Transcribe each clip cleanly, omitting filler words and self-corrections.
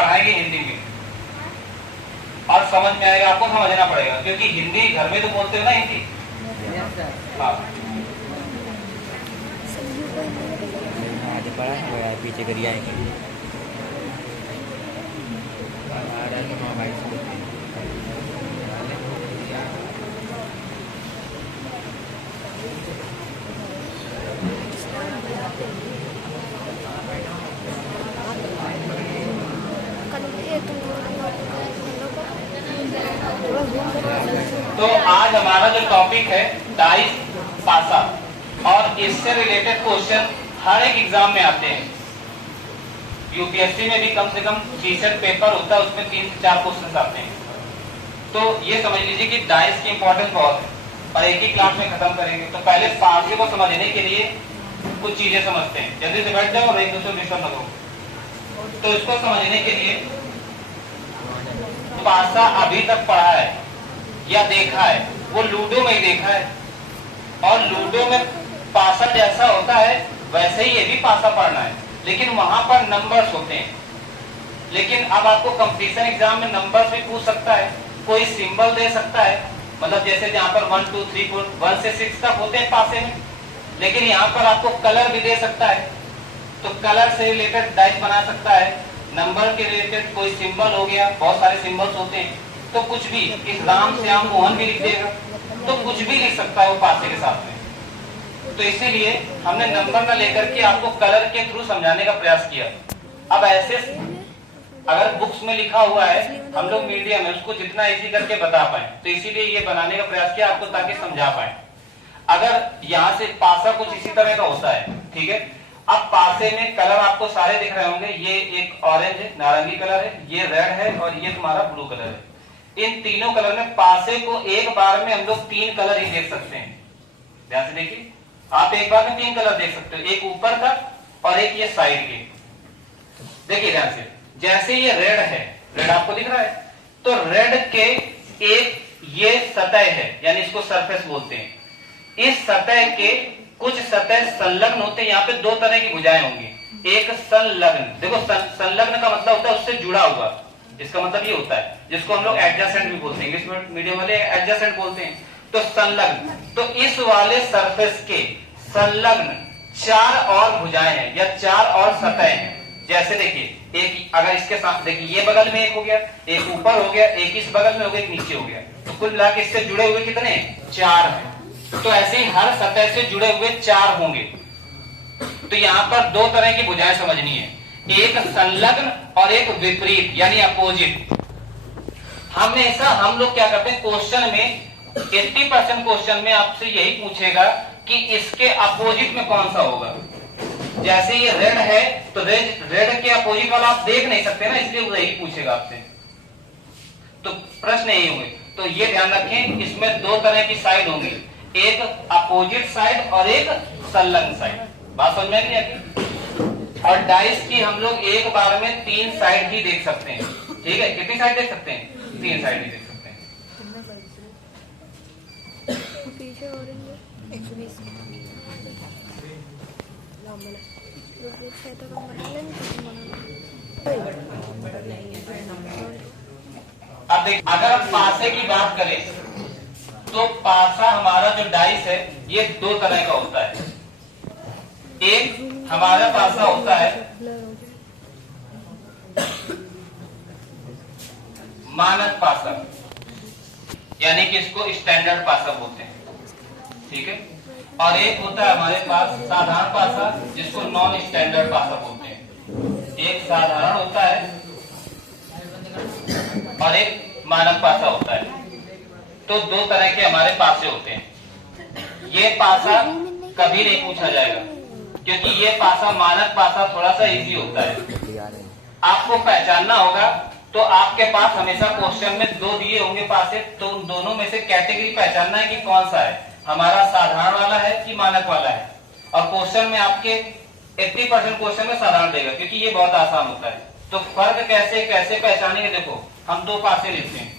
पढ़ाएंगे हिंदी में और समझ में आएगा, आपको समझना पड़ेगा, क्योंकि हिंदी घर में तो बोलते हो ना हिंदी। हाँ आगे पढ़ा है पीछे करिए तो आज हमारा जो टॉपिक है डाइस पासा, और इससे रिलेटेड क्वेश्चन हर एक एग्जाम में आते हैं। यूपीएससी में भी कम से कम 60 पेपर होता है, उसमें 3 से 4 क्वेश्चन आते हैं। तो ये समझ लीजिए कि डाइस की इंपॉर्टेंस बहुत है और एक ही क्लास में खत्म करेंगे। तो पहले पासे को समझने के लिए कुछ चीजें समझते हैं, जल्दी से बैठ जाओ और एक दूसरे डिस्टर्ब न करो। तो इसको समझने के लिए पासा अभी तक पढ़ा है या देखा है वो लूडो में ही देखा है, और लूडो में पासा जैसा होता है वैसे ही ये भी पासा पढ़ना है, लेकिन वहां पर नंबर्स होते हैं। लेकिन अब आपको कंपटीशन एग्जाम में नंबर्स भी पूछ सकता है, कोई सिंबल दे सकता है, मतलब जैसे जहां पर 1 2 3 4 1 से 6 तक होते हैं पासे में, लेकिन यहाँ पर आपको कलर भी दे सकता है, तो कलर से रिलेटेड डाइस बना सकता है। नंबर के रिलेटेड कोई सिंबल हो गया, बहुत सारे सिंबल्स होते हैं, तो कुछ भी, इस राम श्याम मोहन भी लिख देगा, तो कुछ भी लिख सकता है वो पासे के साथ में। तो इसीलिए हमने नंबर न लेकर के आपको कलर के थ्रू समझाने का प्रयास किया। अब ऐसे अगर बुक्स में लिखा हुआ है, हम लोग मीडियम है, उसको जितना इजी करके बता पाए, तो इसीलिए ये बनाने का प्रयास किया आपको, ताकि समझा पाए। अगर यहाँ से पासा कुछ इसी तरह का होता है, ठीक है। अब पासे में कलर आपको सारे दिख रहे होंगे, ये एक ऑरेंज है, नारंगी कलर है, ये रेड है और ये तुम्हारा ब्लू कलर है। इन तीनों कलर में पासे को एक बार में हम लोग 3 कलर ही देख सकते हैं। ध्यान से देखिए, आप एक बार में 3 कलर देख सकते हो, एक ऊपर का और एक ये साइड के। देखिए ध्यान से, जैसे ये रेड है, रेड आपको दिख रहा है, तो रेड के एक ये सतह है, यानी इसको सरफेस बोलते हैं। इस सतह के कुछ सतह संलग्न होते हैं, यहाँ पे 2 तरह की भुजाएं होंगी। एक संलग्न, देखो संलग्न का मतलब होता है उससे जुड़ा हुआ, इसका मतलब ये होता है, जिसको हम लोग एडजेसेंट भी बोलते हैं, इंग्लिश मीडियम वाले एडजेसेंट बोलते हैं। तो संलग्न, तो इस वाले सरफेस के संलग्न 4 और भुजाएं हैं या 4 और सतह हैं। जैसे देखिए, एक अगर इसके साथ देखिए, ये बगल में एक हो गया, एक ऊपर हो गया, एक इस बगल में हो गया, एक नीचे हो गया, तो कुल मिला के इससे जुड़े हुए कितने? 4 हैं। तो ऐसे ही हर सतह से जुड़े हुए 4 होंगे। तो यहाँ पर 2 तरह की भुजाएं समझनी है, एक संलग्न और एक विपरीत यानी अपोजिट। हमेशा हम लोग क्या करते हैं, क्वेश्चन में 80% क्वेश्चन में आपसे यही पूछेगा कि इसके अपोजिट में कौन सा होगा। जैसे ये रेड है, तो रेड के अपोजिट वाला आप देख नहीं सकते ना, इसलिए वो यही पूछेगा आपसे। तो प्रश्न यही होंगे। तो ये ध्यान रखें, इसमें 2 तरह की साइड होंगी, एक अपोजिट साइड और एक संलग्न साइड। बात समझ में नहीं आती? और डाइस की हम लोग एक बार में 3 साइड ही देख सकते हैं, ठीक है। कितनी साइड देख सकते हैं? 3 साइड ही देख सकते हैं। अब देख, अगर हम पासे की बात करें तो पासा हमारा जो डाइस है ये 2 तरह का होता है। एक हमारा पासा होता है मानक पासा, यानी कि इसको स्टैंडर्ड पासा बोलते हैं, ठीक है। और एक होता है हमारे पास साधारण पासा, जिसको नॉन स्टैंडर्ड पासा बोलते हैं। एक साधारण होता है और एक मानक पासा होता है। तो 2 तरह के हमारे पासे होते हैं। ये पासा कभी नहीं पूछा जाएगा, क्योंकि ये पासा मानक पासा थोड़ा सा इजी होता है। आपको पहचानना होगा, तो आपके पास हमेशा क्वेश्चन में 2 दिए होंगे पासे, तो उन दोनों में से कैटेगरी पहचानना है कि कौन सा है, हमारा साधारण वाला है कि मानक वाला है। और क्वेश्चन में आपके 80% क्वेश्चन में साधारण देगा, क्योंकि ये बहुत आसान होता है। तो फर्क कैसे कैसे पहचानेंगे? देखो, हम 2 पासे लिखते हैं,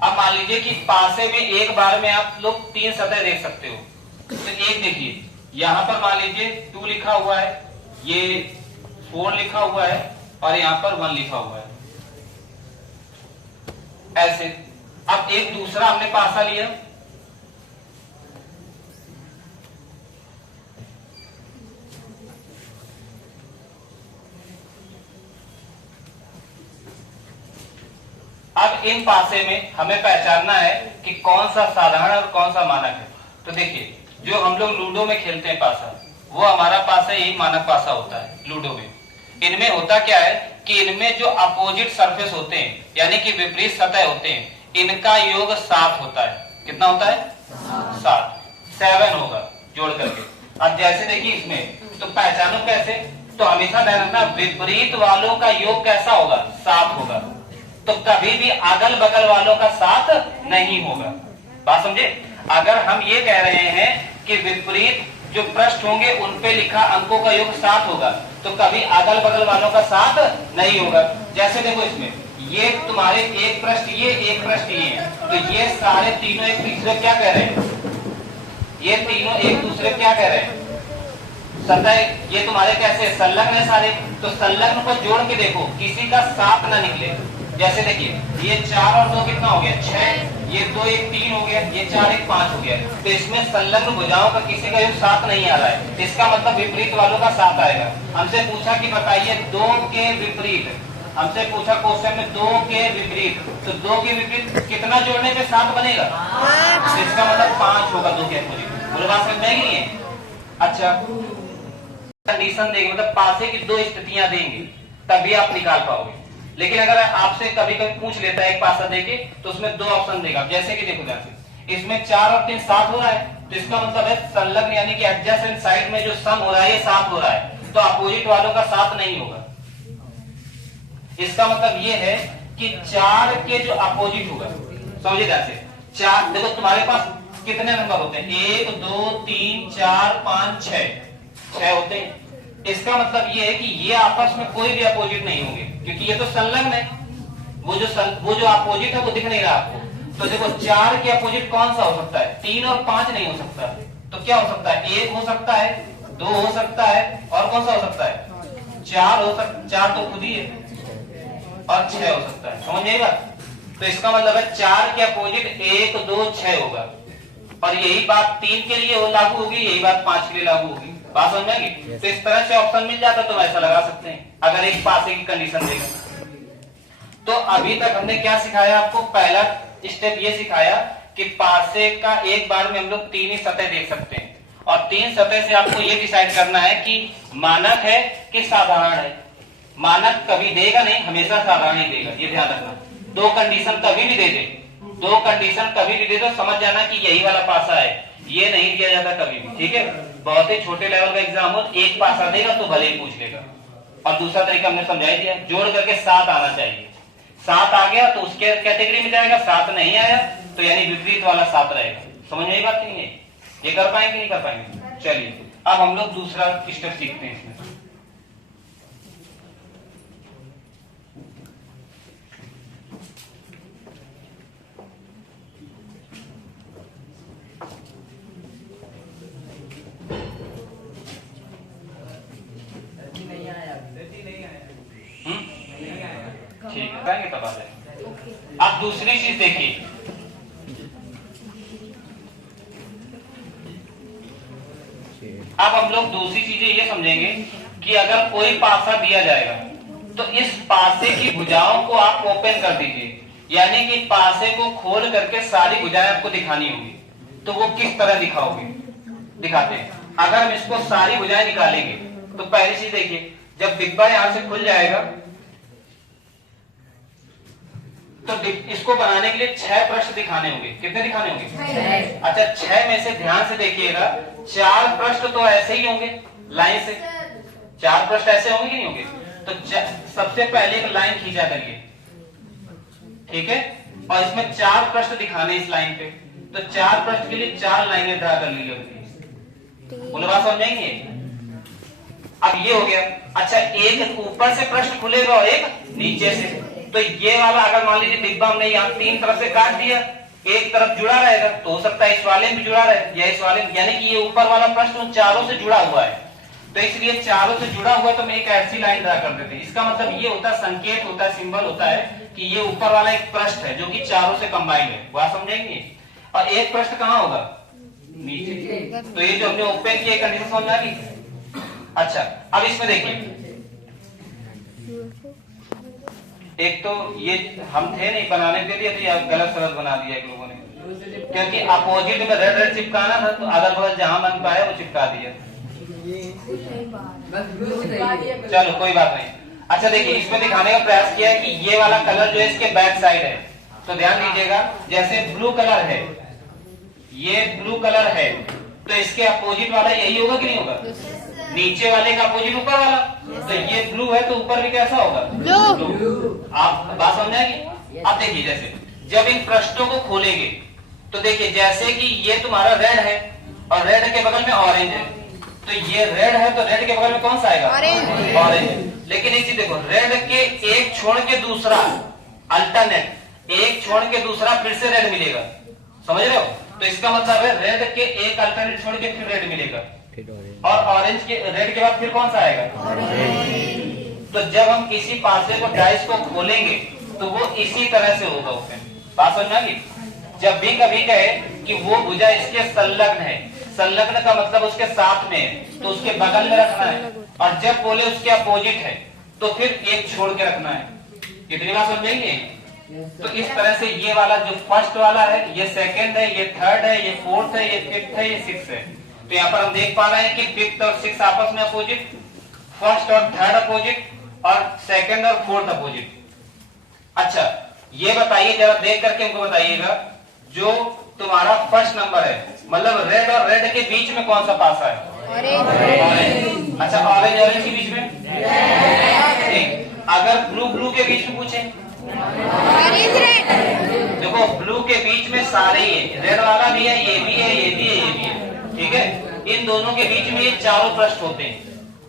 अब मान लीजिए लीजिए कि पासे में एक बार में आप लोग 3 सतह देख सकते हो। तो एक देखिए, यहां पर मान लीजिए 2 लिखा हुआ है, ये 4 लिखा हुआ है और यहां पर 1 लिखा हुआ है, ऐसे। अब एक दूसरा हमने पासा लिया, अब इन पासे में हमें पहचानना है कि कौन सा साधारण और कौन सा मानक है। तो देखिए, जो हम लोग लूडो में खेलते हैं पासा, वो हमारा पासा यही मानक पासा होता है लूडो में। इनमें होता क्या है कि इनमें जो अपोजिट सरफेस होते हैं, यानी कि विपरीत सतह होते हैं, इनका योग 7 होता है। कितना होता है? 7 होगा जोड़ करके। अब जैसे देखिए इसमें, तो पहचानो कैसे, तो हमेशा ध्यान रखना विपरीत वालों का योग कैसा होगा? 7 होगा। तो कभी भी अगल बगल वालों का 7 नहीं होगा। बात समझे? अगर हम ये कह रहे हैं कि विपरीत जो पृष्ठ होंगे उन पे लिखा अंकों का योग 7 होगा, तो कभी अगल बगल वालों का 7 नहीं होगा। जैसे देखो इसमें, ये तुम्हारे एक पृष्ठ ये, एक पृष्ठ ये है, तो ये सारे तीनों एक दूसरे क्या कह रहे हैं? ये तीनों एक दूसरे क्या कह रहे हैं? सतह। ये तुम्हारे कैसे संलग्न है सारे, तो संलग्न को जोड़ के देखो, किसी का 7 ना निकले। जैसे देखिए, ये 4 और 2 कितना हो गया? 6, ये 2 1 3 हो गया, ये 4 1 5 हो गया। तो इसमें संलग्न भुजाओं का किसी का योग 7 नहीं आ रहा है, इसका मतलब विपरीत वालों का 7 आएगा। हमसे पूछा कि बताइए 2 के विपरीत, हमसे पूछा क्वेश्चन में 2 के विपरीत, तो 2 के विपरीत कितना जोड़ने पे 7 बनेगा? तो इसका मतलब 5 होगा 2 के अपोजिट। बोलो बात समझ में आई नहीं है? अच्छा, कंडीशन देंगे, मतलब पासे की 2 स्थितियां देंगे तभी आप निकाल पाओगे। लेकिन अगर आपसे कभी कभी पूछ लेता है एक पासा देके, तो उसमें 2 ऑप्शन देगा। जैसे कि देखो ध्यान से, इसमें 4 और 3 7 हो रहा है, तो इसका मतलब है संलग्न यानी कि एडजेसेंट साइड में जो सम हो रहा है ये 7 हो रहा है, तो अपोजिट वालों का 7 नहीं होगा। इसका मतलब ये है कि 4 के जो अपोजिट होगा, समझिए ध्यान से, 4 देखो तुम्हारे पास कितने नंबर होते हैं? 1 2 3 4 5 6 होते हैं। इसका मतलब ये है कि ये आपस में कोई भी अपोजिट नहीं होंगे, क्योंकि ये तो संलग्न है। वो जो अपोजिट है वो दिख नहीं रहा आपको। तो देखो 4 के अपोजिट कौन सा हो सकता है? 3 और 5 नहीं हो सकता। तो क्या हो सकता है? 1 हो सकता है, 2 हो सकता है, और कौन सा हो सकता है? 4 हो सकता। 4 तो खुद ही है, और 6 हो सकता है। समझ नहीं बात? तो इसका मतलब है 4 के अपोजिट 1 2 6 होगा, और यही बात 3 के लिए लागू होगी, यही बात 5 के लिए लागू होगी। बात समझ में आएगी? तो इस तरह से ऑप्शन मिल जाता तो ऐसा लगा सकते हैं अगर एक पासे की कंडीशन देगा। तो अभी तक हमने क्या सिखाया आपको? पहला स्टेप ये सिखाया कि पासे का एक बार में हम लोग 3 ही सतह देख सकते हैं, और 3 सतह से आपको ये डिसाइड करना है कि मानक है कि साधारण है। मानक कभी देगा नहीं, हमेशा साधारण ही देगा, ये ध्यान रखना। 2 कंडीशन कभी भी दे दे, 2 कंडीशन कभी भी दे दो, समझ जाना कि यही वाला पासा है, ये नहीं दिया जाता कभी भी। ठीक है? बहुत ही छोटे लेवल का एग्जाम हो, एक पासा देगा तो भले ही पूछ लेगा। और दूसरा तरीका हमने समझा दिया, जोड़ करके 7 आना चाहिए। 7 आ गया तो उसके कैटेगरी में जाएगा, 7 नहीं आया तो यानी विपरीत वाला 7 रहेगा। समझ में आई बात नहीं है? ये कर पाएंगे नहीं कर पाएंगे? चलिए अब हम लोग दूसरा स्टेप सीखते हैं इसमें। ठीक है, कहेंगे तब आ जाएंगे। अब दूसरी चीज देखिए, अब हम लोग दूसरी चीजें ये समझेंगे कि अगर कोई पासा दिया जाएगा तो इस पासे की भुजाओं को आप ओपन कर दीजिए, यानी कि पासे को खोल करके सारी भुजाएं आपको दिखानी होगी। तो वो किस तरह दिखाओगे? दिखाते हैं। अगर हम इसको सारी भुजाएं निकालेंगे तो पहली चीज देखिए, जब डिब्बा यहां से खुल जाएगा तो इसको बनाने के लिए 6 पृष्ठ दिखाने होंगे। कितने दिखाने होंगे? अच्छा, 6 में से ध्यान से देखिएगा, 4 पृष्ठ तो ऐसे ही होंगे लाइन से, 4 पृष्ठ ऐसे होंगे नहीं होंगे? तो सबसे पहले एक लाइन खींचा करिए, ठीक है? और इसमें 4 पृष्ठ दिखाने इस लाइन पे, तो 4 पृष्ठ के लिए 4 लाइनें ड्रा कर लीजिए। बोलो बात समझ आएंगे? अब ये हो गया। अच्छा, एक ऊपर से पृष्ठ खुलेगा और एक नीचे से। तो ये वाला अगर मान लीजिए डिब्बा हमने यहाँ 3 तरफ से काट दिया, एक तरफ जुड़ा रहेगा, तो हो सकता है इस वाले में भी जुड़ा रहे या इस वाले में, यानी कि ये ऊपर वाला प्रश्न उन चारों से जुड़ा हुआ है। तो इसलिए चारों से जुड़ा हुआ तो मैं एक ऐसी लाइन ड्रा कर देते हैं। इसका मतलब ये होता है, संकेत होता है, सिंबल होता है कि ये ऊपर वाला एक पृष्ठ है जो कि चारों से कंबाइंड है। बात समझेंगे? और एक पृष्ठ कहाँ होगा? नीचे। तो ये जो हमने ओपन किया कंडीशन समझ आ गई? अच्छा, अब इसमें देखिए, एक तो ये हम थे नहीं बनाने के लिए, तो ये गलत सलत बना दिया एक लोगों ने, क्योंकि अपोजिट में रेड रेड चिपकाना था, तो अगल बगल जहां बन पाया वो चिपका दिया। चलो कोई बात नहीं। अच्छा देखिए, इसमें दिखाने का प्रयास किया है कि ये वाला कलर जो है इसके बैक साइड है। तो ध्यान दीजिएगा, जैसे ब्लू कलर है, ये ब्लू कलर है, तो इसके अपोजिट वाला यही होगा कि नहीं होगा? नीचे वाले का अपोजिट ऊपर वाला। तो ये ब्लू है तो ऊपर भी कैसा होगा? ब्लू। आप बात समझेंगे? अब देखिए, जैसे जब इन पृष्ठों को खोलेंगे तो देखिए, जैसे कि ये तुम्हारा रेड है और रेड के बगल में ऑरेंज है, तो ये रेड है तो रेड के बगल में कौन सा आएगा? ऑरेंज। लेकिन एक चीज देखो, रेड के एक छोड़ के दूसरा अल्टरनेट, एक छोड़ के दूसरा फिर से रेड मिलेगा, समझ रहे हो? तो इसका मतलब है रेड के एक अल्टरनेट छोड़ के फिर रेड मिलेगा, और ऑरेंज के रेड के बाद फिर कौन सा आएगा? तो जब हम किसी पासे को डाइस को खोलेंगे तो वो इसी तरह से होगा ओपन। बात समझना कि जब भी कभी कहे कि वो भुजा इसके संलग्न है, संलग्न का मतलब उसके साथ में है, तो उसके बगल में रखना है, और जब बोले उसके अपोजिट है तो फिर एक छोड़ के रखना है। कितनी बात समझेंगे? तो इस तरह से ये वाला जो फर्स्ट वाला है, ये सेकंड है, ये थर्ड है, ये फोर्थ है, ये फिफ्थ है, ये सिक्स है। तो यहाँ पर हम देख पा रहे हैं कि फिफ्थ और सिक्स आपस में अपोजिट, फर्स्ट और थर्ड अपोजिट, और सेकंड और फोर्थ अपोजिट। अच्छा, ये बताइए जरा, देख करके हमको बताइएगा, जो तुम्हारा फर्स्ट नंबर है, मतलब रेड और रेड के बीच में कौन सा पासा है? ऑरेंज। अच्छा, ऑरेंज ऑरेंज के बीच में? ठीक। अगर ब्लू ब्लू के बीच में पूछे? Orange red. देखो, ब्लू के बीच में सारे ही है, रेड वाला भी है, ये भी है, ये भी है, ये भी है, ठीक है? इन दोनों के बीच में ये चारों पृष्ठ होते हैं।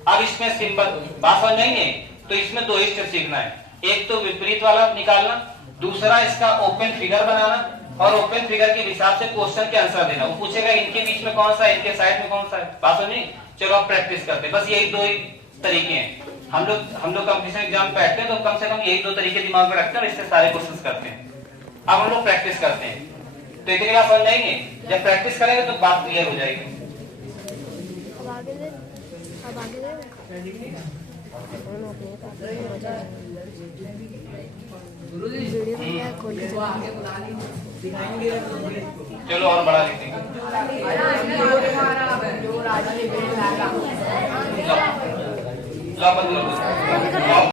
अब इसमें सिंबल बात समझेंगे? तो इसमें दो स्टेप सीखना है, एक तो विपरीत वाला निकालना, दूसरा इसका ओपन फिगर बनाना, और ओपन फिगर के हिसाब से क्वेश्चन के आंसर देना। वो पूछेगा इनके बीच में कौन सा है, इनके साइड में कौन सा है। बात समझी? चलो अब प्रैक्टिस करते हैं। बस यही दो ही तरीके हैं। हम लोग कंपटीशन एग्जाम बैठते हैं तो कम से कम यही दो तरीके दिमाग में रखते हैं और इससे सारे क्वेश्चन करते हैं। अब हम लोग प्रैक्टिस करते हैं, तो इतनी बात समझ जाएंगे। जब प्रैक्टिस करेंगे तो बात क्लियर हो जाएगी। चलो और बड़ा लिख देंगे। लो, लो,